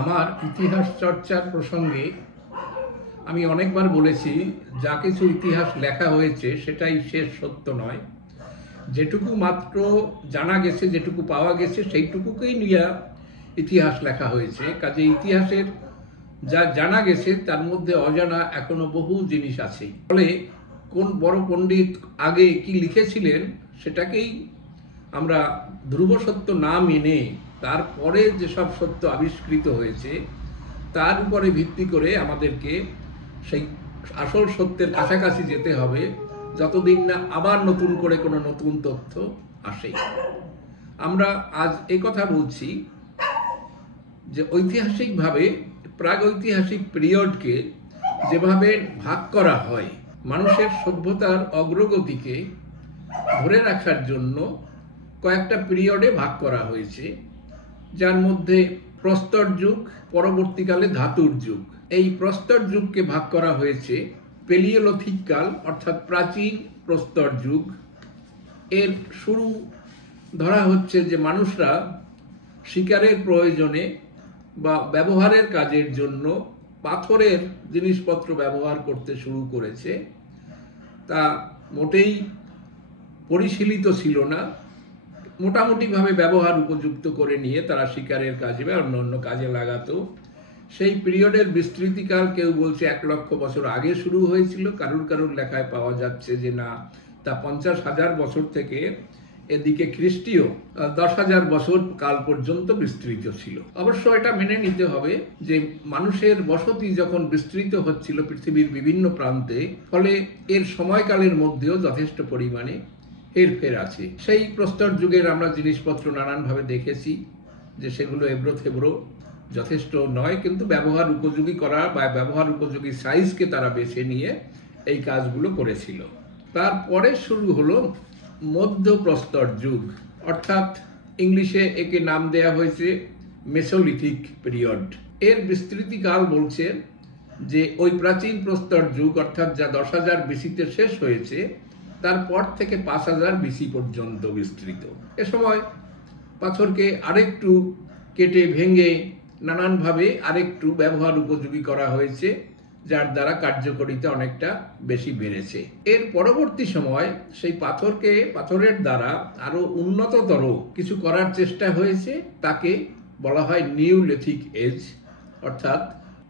আমার ইতিহাস চর্চার প্রসঙ্গে আমি অনেকবার বলেছি, যা কিছু ইতিহাস লেখা হয়েছে সেটাই শেষ সত্য নয়। যেটুকু মাত্র জানা গেছে, যেটুকু পাওয়া গেছে, সেইটুকুকেই নিয়ে ইতিহাস লেখা হয়েছে। কাজে ইতিহাসের যা জানা গেছে তার মধ্যে অজানা এখনো বহু জিনিস আছে। ফলে কোন বড় পণ্ডিত আগে কি লিখেছিলেন সেটাকেই আমরা ধ্রুব সত্য না মেনে তারপরে যেসব সত্য আবিষ্কৃত হয়েছে তার উপরে ভিত্তি করে আমাদেরকে সেই আসল সত্যের কাছাকাছি যেতে হবে, যতদিন না আবার নতুন করে কোনো নতুন তথ্য আসে। আমরা আজ এই কথা বলছি যে ঐতিহাসিকভাবে প্রাগৈতিহাসিক পিরিয়ডকে যেভাবে ভাগ করা হয়, মানুষের সভ্যতার অগ্রগতিকে ধরে রাখার জন্য কয়েকটা পিরিয়ডে ভাগ করা হয়েছে, যার মধ্যে প্রস্তর যুগ, পরবর্তীকালে ধাতুর যুগ। এই প্রস্তর যুগকে ভাগ করা হয়েছে পেলিওলিথিক কাল অর্থাৎ প্রাচীন প্রস্তর যুগ। এর শুরু ধরা হচ্ছে যে মানুষরা শিকারের প্রয়োজনে বা ব্যবহারের কাজের জন্য পাথরের জিনিসপত্র ব্যবহার করতে শুরু করেছে। তা মোটেই পরিশীলিত ছিল না, মোটামুটিভাবে ব্যবহার উপযুক্ত করে নিয়ে তারা শিকারের কাজে বা অন্য অন্য কাজে লাগাতো। সেই পিরিয়ডের বিস্তৃতিকাল কেউ বলছে 1 লক্ষ বছর আগে শুরু হয়েছিল, কারুর লেখায় পাওয়া যাচ্ছে যে না, তা 50,000 বছর থেকে এদিকে খ্রিস্টীয় 10,000 বছর কাল পর্যন্ত বিস্তৃত ছিল। অবশ্য এটা মেনে নিতে হবে যে মানুষের বসতি যখন বিস্তৃত হচ্ছিল পৃথিবীর বিভিন্ন প্রান্তে, ফলে এর সময়কালের মধ্যেও যথেষ্ট পরিমাণে হেরফের আছে। সেই প্রস্তর যুগের আমরা জিনিসপত্র নানানভাবে দেখেছি যে সেগুলো এবড়ো থেবড়ো যথেষ্ট নয়, কিন্তু ব্যবহার উপযোগী করা বা ব্যবহার উপযোগী সাইজকে তারা বেছে নিয়ে এই কাজগুলো করেছিল। তারপরে শুরু হলো মধ্য প্রস্তর যুগ, অর্থাৎ ইংলিশে একে নাম দেয়া হয়েছে মেসোলিথিক পিরিয়ড। এর বিস্তৃতিকাল বলছে যে ওই প্রাচীন প্রস্তর যুগ অর্থাৎ যা 10,000 বিসিতে শেষ হয়েছে, তারপর থেকে 5,000 বিসি পর্যন্ত বিস্তৃত। এ সময় পাথরকে আরেকটু কেটে ভেঙে নানানভাবে আরেকটু ব্যবহার উপযোগী করা হয়েছে, যার দ্বারা কার্যকারিতা অনেকটা বেশি বেড়েছে। এর পরবর্তী সময় সেই পাথরের দ্বারা আরো উন্নততর কিছু করার চেষ্টা হয়েছে, তাকে বলা হয় নিওলিথিক এজ অর্থাৎ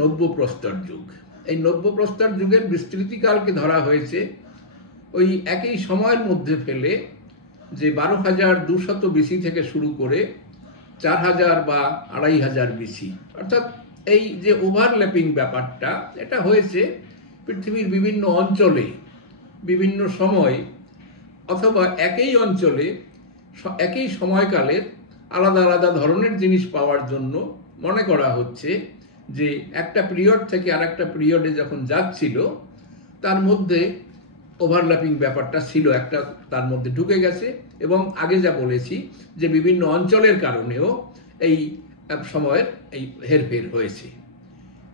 নব্য প্রস্তর যুগ। এই নব্য প্রস্তর যুগের বিস্তৃতিকালকে ধরা হয়েছে ওই একই সময়ের মধ্যে ফেলে যে 12,200 বিসি থেকে শুরু করে 4,000 বা 2,500 বিসি। অর্থাৎ এই যে ওভারল্যাপিং ব্যাপারটা, এটা হয়েছে পৃথিবীর বিভিন্ন অঞ্চলে বিভিন্ন সময়, অথবা একই অঞ্চলে একই সময়কালের আলাদা আলাদা ধরনের জিনিস পাওয়ার জন্য মনে করা হচ্ছে যে একটা পিরিয়ড থেকে আর একটা পিরিয়ডে যখন যাচ্ছিল তার মধ্যে ওভারল্যাপিং ব্যাপারটা ছিল, একটা তার মধ্যে ঢুকে গেছে। এবং আগে যা বলেছি যে বিভিন্ন অঞ্চলের কারণেও এই সময়ের এই হেরফের হয়েছে।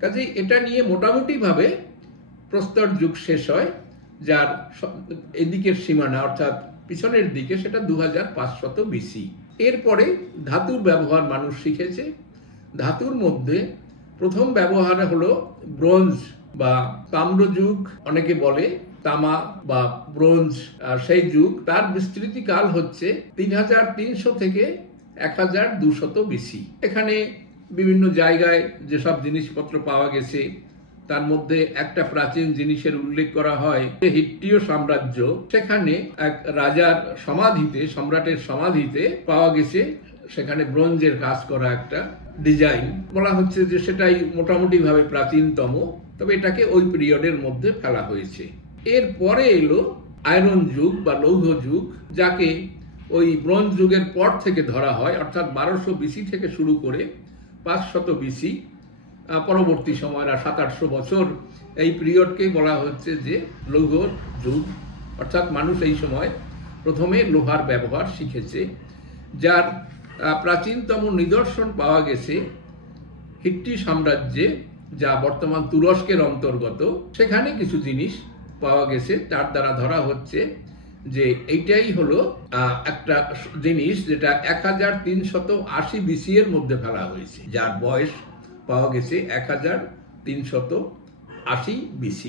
কাজেই এটা নিয়ে মোটামুটিভাবে প্রস্তর যুগ শেষ হয়, যার এদিকের সীমানা অর্থাৎ পিছনের দিকে সেটা 2,500 বিসি। এরপরে ধাতুর ব্যবহার মানুষ শিখেছে। ধাতুর মধ্যে প্রথম ব্যবহার হলো ব্রোঞ্জ বা তাম্রযুগ, অনেকে বলে তামা বা ব্রোঞ্জ, সেই যুগ। তার বিস্তৃতিকাল হচ্ছে 3,300 থেকে 1,200 বিসি। এখানে বিভিন্ন জায়গায় যেসব জিনিসপত্র পাওয়া গেছে তার মধ্যে একটা প্রাচীন জিনিসের উল্লেখ করা হয়, হিট্টীয় সাম্রাজ্য। সেখানে এক রাজার সমাধিতে, সম্রাটের সমাধিতে পাওয়া গেছে সেখানে ব্রোঞ্জের কাজ করা একটা ডিজাইন। বলা হচ্ছে যে সেটাই মোটামুটি ভাবে প্রাচীনতম, তবে এটাকে ওই পিরিয়ডের মধ্যে ফেলা হয়েছে। এর পরে এলো আয়রন যুগ বা লৌহ যুগ, যাকে ওই ব্রোঞ্জ যুগের পর থেকে ধরা হয়, অর্থাৎ 1200 বিসি থেকে শুরু করে 500 বিসি পরবর্তী সময় 700-800 বছর এই পিরিয়ডকে বলা হচ্ছে যে লৌহ যুগ। অর্থাৎ মানুষ এই সময় প্রথমে লোহার ব্যবহার শিখেছে, যার প্রাচীনতম নিদর্শন পাওয়া গেছে হিট্টি সাম্রাজ্যে, যা বর্তমান তুরস্কের অন্তর্গত। সেখানে কিছু জিনিস পাওয়া গেছে, তার দ্বারা ধরা হচ্ছে যে এইটাই হলো একটা জিনিস যেটা 1380 বিসি এর মধ্যে ফেলা হয়েছে, যার বয়স পাওয়া গেছে 1380 BC,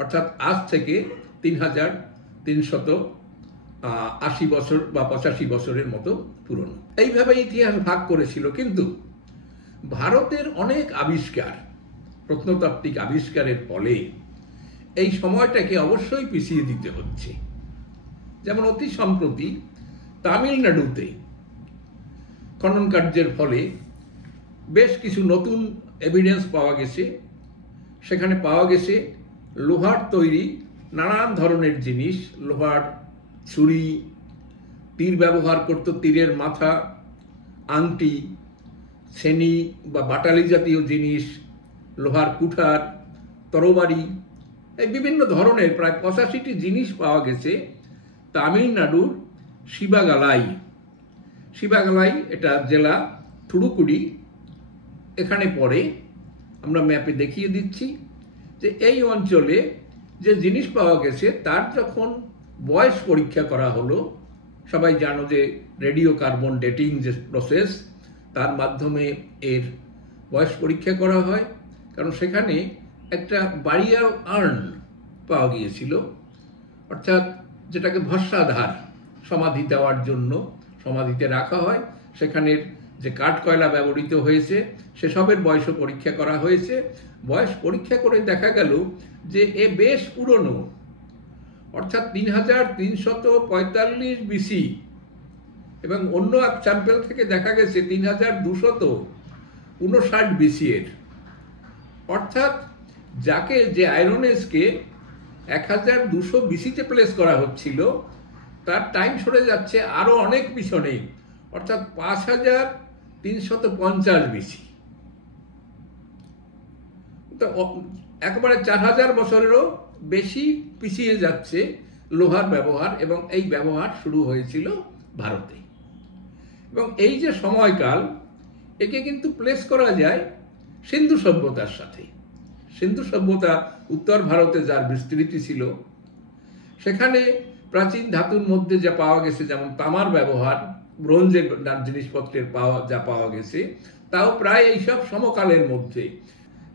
অর্থাৎ আজ থেকে 3380 বছর বা 85 বছরের মতো পুরনো। এইভাবে ইতিহাস ভাগ করেছিল। কিন্তু ভারতের অনেক আবিষ্কার, প্রত্নতাত্ত্বিক আবিষ্কারের ফলে এই সময়টাকে অবশ্যই পিছিয়ে দিতে হচ্ছে। যেমন অতি সম্প্রতি তামিলনাড়ুতে খনন কার্যের ফলে বেশ কিছু নতুন এভিডেন্স পাওয়া গেছে। সেখানে পাওয়া গেছে লোহার তৈরি নানান ধরনের জিনিস, লোহার ছুরি, তীর ব্যবহার করত, তীরের মাথা, আংটি, ছেনি বা বাটালি জাতীয় জিনিস, লোহার কুঠার, তরবারি, এই বিভিন্ন ধরনের প্রায় 85টি জিনিস পাওয়া গেছে তামিলনাড়ুর শিবাগালাই, এটা জেলা থুড়ুকুডি, এখানে পড়ে। আমরা ম্যাপে দেখিয়ে দিচ্ছি যে এই অঞ্চলে যে জিনিস পাওয়া গেছে তার যখন বয়স পরীক্ষা করা হলো, সবাই জানো যে রেডিও কার্বন ডেটিং যে প্রসেস, তার মাধ্যমে এর বয়স পরীক্ষা করা হয়। কারণ সেখানে একটা বারিয়াল আর্ন পাওয়া গিয়েছিল, অর্থাৎ যেটাকে ভস্মাধার সমাধি দেওয়ার জন্য সমাধিতে রাখা হয়, সেখানের যে কাঠ কয়লা ব্যবহৃত হয়েছে সেসবের বয়সও পরীক্ষা করা হয়েছে। বয়স পরীক্ষা করে দেখা গেল যে এ বেশ পুরনো, অর্থাৎ 3345 BC, এবং অন্য এক স্যাম্পেল থেকে দেখা গেছে 3259 BC এর। অর্থাৎ যে আয়রন এজকে 1200 BC-তে প্লেস করা হচ্ছিল, তার টাইম সরে যাচ্ছে আরো অনেক পিছনে, অর্থাৎ 5350 BC। তো একবারে 4000 বছরেরও বেশি পিছিয়ে যাচ্ছে লোহার ব্যবহার, এবং এই ব্যবহার শুরু হয়েছিল ভারতে। এবং এই যে সময়কাল, একে কিন্তু প্লেস করা যায় সিন্ধু সভ্যতার সাথে। সিন্ধু সভ্যতা উত্তর ভারতে যার বিস্তৃতি ছিল, সেখানে প্রাচীন ধাতুর মধ্যে যা পাওয়া গেছে, যেমন তামার ব্যবহার, ব্রোঞ্জের জিনিসপত্রের যা পাওয়া গেছে, তাও প্রায় এইসব সমকালের মধ্যে।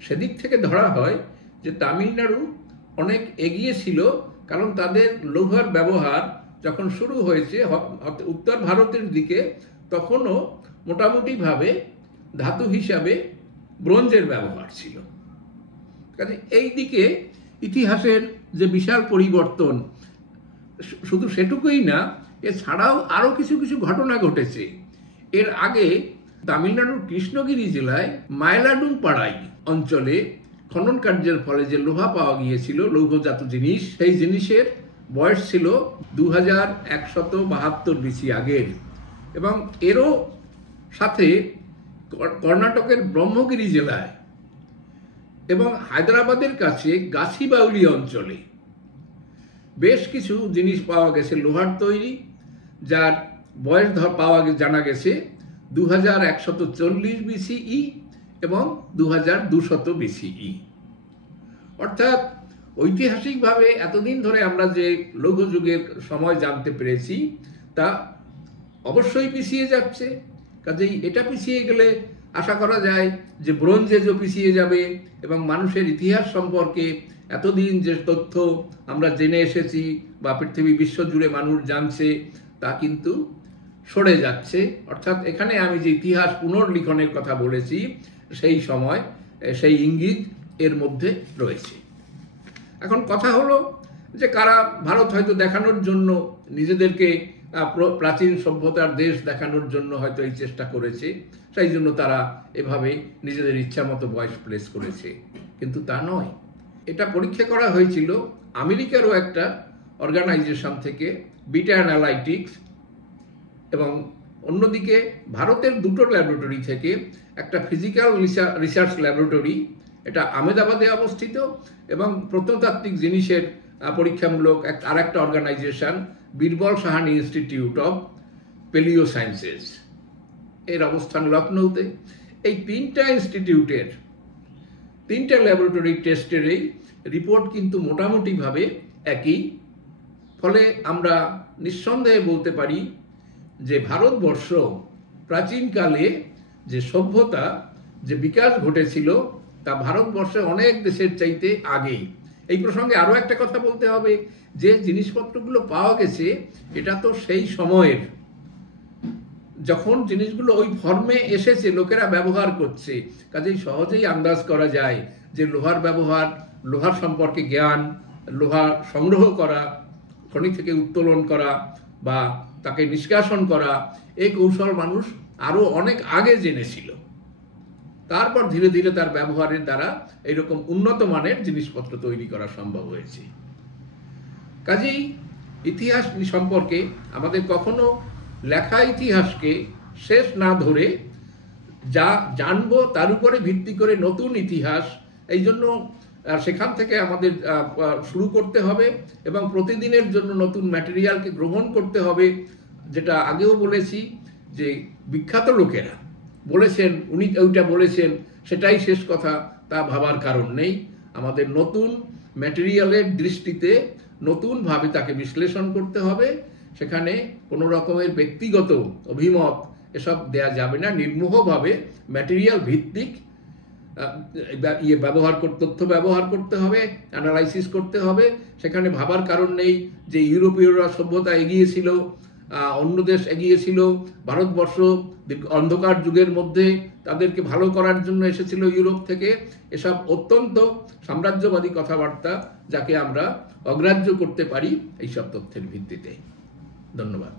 সেদিক থেকে ধরা হয় যে তামিলনাড়ু অনেক এগিয়ে ছিল, কারণ তাদের লোহার ব্যবহার যখন শুরু হয়েছে উত্তর ভারতের দিকে, তখনও মোটামুটিভাবে ধাতু হিসাবে ব্রোঞ্জের ব্যবহার ছিল। কাজে এই দিকে ইতিহাসের যে বিশাল পরিবর্তন, শুধু সেটুকুই না, এছাড়াও আরও কিছু কিছু ঘটনা ঘটেছে। এর আগে তামিলনাড়ুর কৃষ্ণগিরি জেলায় মাইলাডুং পাড়াই অঞ্চলে খনন কার্যের ফলে যে লোহা পাওয়া গিয়েছিল, লৌহজাত জিনিস, সেই জিনিসের বয়স ছিল 2172 BC আগের। এবং এরও সাথে কর্ণাটকের ব্রহ্মগিরি জেলায় এবং হায়দ্রাবাদের কাছে গাছিবাউলি অঞ্চলে বেশ কিছু জিনিস পাওয়া গেছে লোহার তৈরি, যার বয়স জানা গেছে 2140 BCE এবং 2200 BCE। অর্থাৎ ঐতিহাসিকভাবে এতদিন ধরে আমরা যে লৌহ যুগের সময় জানতে পেরেছি, তা অবশ্যই পিছিয়ে যাচ্ছে। কাজেই এটা পিছিয়ে গেলে আশা করা যায় যে ব্রোঞ্জ এজও পিছিয়ে যাবে, এবং মানুষের ইতিহাস সম্পর্কে এতদিন যে তথ্য আমরা জেনে এসেছি বা পৃথিবী বিশ্বজুড়ে মানুষ জানছে, তা কিন্তু সরে যাচ্ছে। অর্থাৎ এখানে আমি যে ইতিহাস পুনর্লিখনের কথা বলেছি, সেই সময় সেই ইঙ্গিত এর মধ্যে রয়েছে। এখন কথা হলো যে কারা, ভারত হয়তো দেখানোর জন্য নিজেদেরকে প্রাচীন সভ্যতার দেশ দেখানোর জন্য হয়তো এই চেষ্টা করেছে, সেই জন্য তারা এভাবে নিজেদের ইচ্ছা মতো বয়স প্লেস করেছে, কিন্তু তা নয়। এটা পরীক্ষা করা হয়েছিল আমেরিকারও একটা অর্গানাইজেশন থেকে, বিটা অ্যানালাইটিক্স, এবং অন্যদিকে ভারতের দুটো ল্যাবরেটরি থেকে, একটা ফিজিক্যাল রিসার্চ ল্যাবরেটরি, এটা আহমেদাবাদে অবস্থিত, এবং প্রত্নতাত্ত্বিক জিনিসের পরীক্ষামূলক আরেকটা organisation Birbal Sahni institute of palaeosciences, এর অবস্থান লখনৌতে। এই তিনটা ইনস্টিটিউটের তিনটা ল্যাবরেটরি টেস্টেরই রিপোর্ট কিন্তু মোটামুটিভাবে একই। ফলে আমরা নিঃসন্দেহে বলতে পারি যে ভারতবর্ষ প্রাচীনকালে যে সভ্যতা, যে বিকাশ ঘটেছিল তা ভারতবর্ষে অনেক দেশের চাইতে আগে। এই প্রসঙ্গে আরও একটা কথা বলতে হবে, যে জিনিসপত্রগুলো পাওয়া গেছে এটা তো সেই সময়ের, যখন জিনিসগুলো ওই ফর্মে এসেছে লোকেরা ব্যবহার করছে, কাজেই সহজেই আন্দাজ করা যায় যে লোহার ব্যবহার, লোহার সম্পর্কে জ্ঞান, লোহা সংগ্রহ করা, খনি থেকে উত্তোলন করা বা তাকে নিষ্কাশন করা, এই কৌশল মানুষ আরও অনেক আগে জেনেছিল। তারপর ধীরে ধীরে তার ব্যবহারের দ্বারা এইরকম উন্নত মানের জিনিসপত্র তৈরি করা সম্ভব হয়েছে। কাজেই ইতিহাস সম্পর্কে আমাদের কখনো লেখা ইতিহাসকে শেষ না ধরে যা জানবো তার উপরে ভিত্তি করে নতুন ইতিহাস, এই জন্য সেখান থেকে আমাদের শুরু করতে হবে এবং প্রতিদিনের জন্য নতুন ম্যাটেরিয়ালকে গ্রহণ করতে হবে। যেটা আগেও বলেছি যে বিখ্যাত লোকেরা বলেছেন, উনি ওইটা বলেছেন সেটাই শেষ কথা, তা ভাবার কারণ নেই। আমাদের নতুন ম্যাটেরিয়ালের দৃষ্টিতে নতুনভাবে তাকে বিশ্লেষণ করতে হবে। সেখানে কোনো রকমের ব্যক্তিগত অভিমত এসব দেয়া যাবে না। নির্মোহভাবে ম্যাটেরিয়াল ভিত্তিক তথ্য ব্যবহার করতে হবে, অ্যানালাইসিস করতে হবে। সেখানে ভাবার কারণ নেই যে ইউরোপীয়রা সভ্যতা এগিয়েছিল, অন্য দেশ এগিয়েছিল, ভারতবর্ষ অন্ধকার যুগের মধ্যে তাদেরকে ভালো করার জন্য এসেছিল ইউরোপ থেকে। এসব অত্যন্ত সাম্রাজ্যবাদী কথাবার্তা, যাকে আমরা অগ্রাহ্য করতে পারি এইসব তথ্যের ভিত্তিতে। ধন্যবাদ।